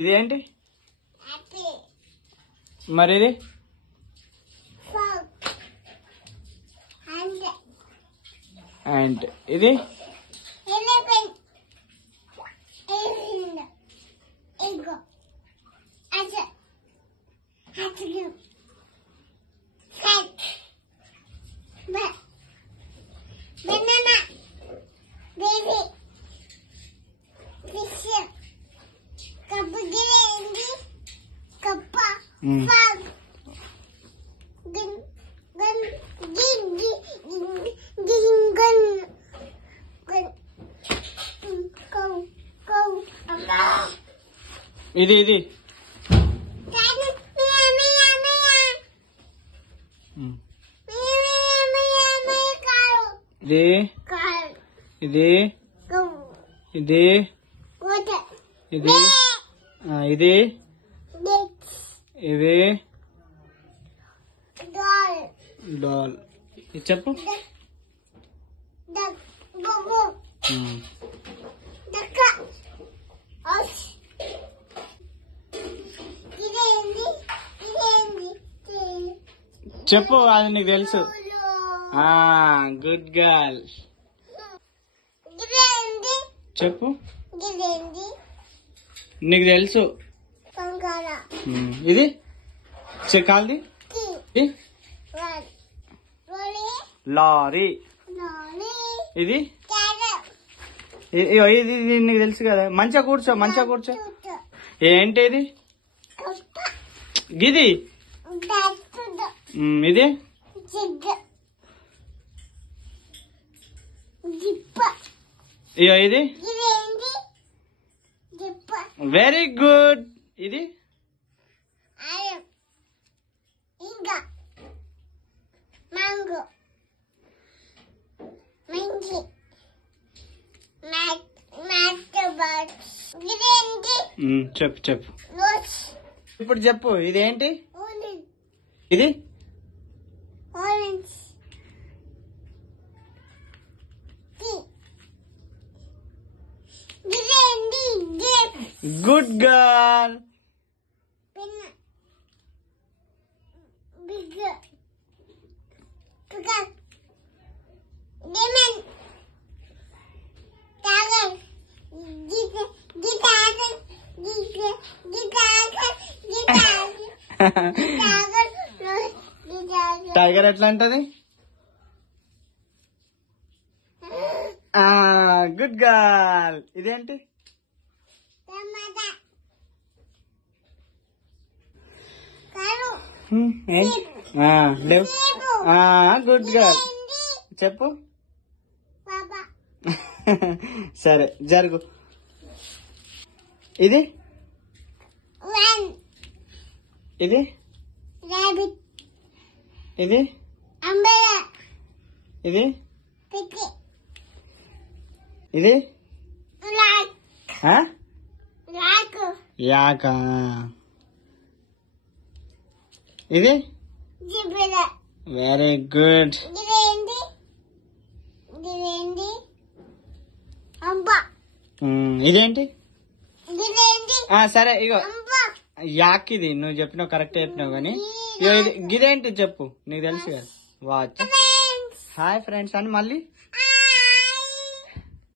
ఇదేంటి మరి? ఇది అండ్ ఇది ఇది ఇది ఇది ఇది ఇది ఇది ఇవి డాల్. ఇది చెప్పు. చెప్పు, అది నీకు తెలుసు. Good girl. చెప్పు, నీకు తెలుసు. ఇది కాల్ది లారీ. ఇది ఇది నీకు తెలుసు కదా. మంచిగా కూర్చో, మంచిగా కూర్చో. ఏంటి ఇది? గిది. ఇది ఇది వెరీ గుడ్. ఇది చెప్పు చెప్పు. ఇప్పుడు చెప్పు, ఇదేంటి? ఇది గుడ్ గర్ల్. టైగర్ ఎట్లా అంటది? Good girl. ఇదేంటి? లేవు. Good girl. చెప్పు. సరే జరుగు. ఇది ఇది ఇది ఇది ఇది యాక. ఇది వెరీ గుడ్. ఇదేంటి? సరే ఇగో యాక్. ఇది నువ్వు చెప్పినావు, కరెక్ట్ చెప్పినావు. కానీ ఇదేంటి చెప్పు, నీకు తెలుసు కదా. వాచ్. హాయ్ ఫ్రెండ్స్ అని మళ్ళీ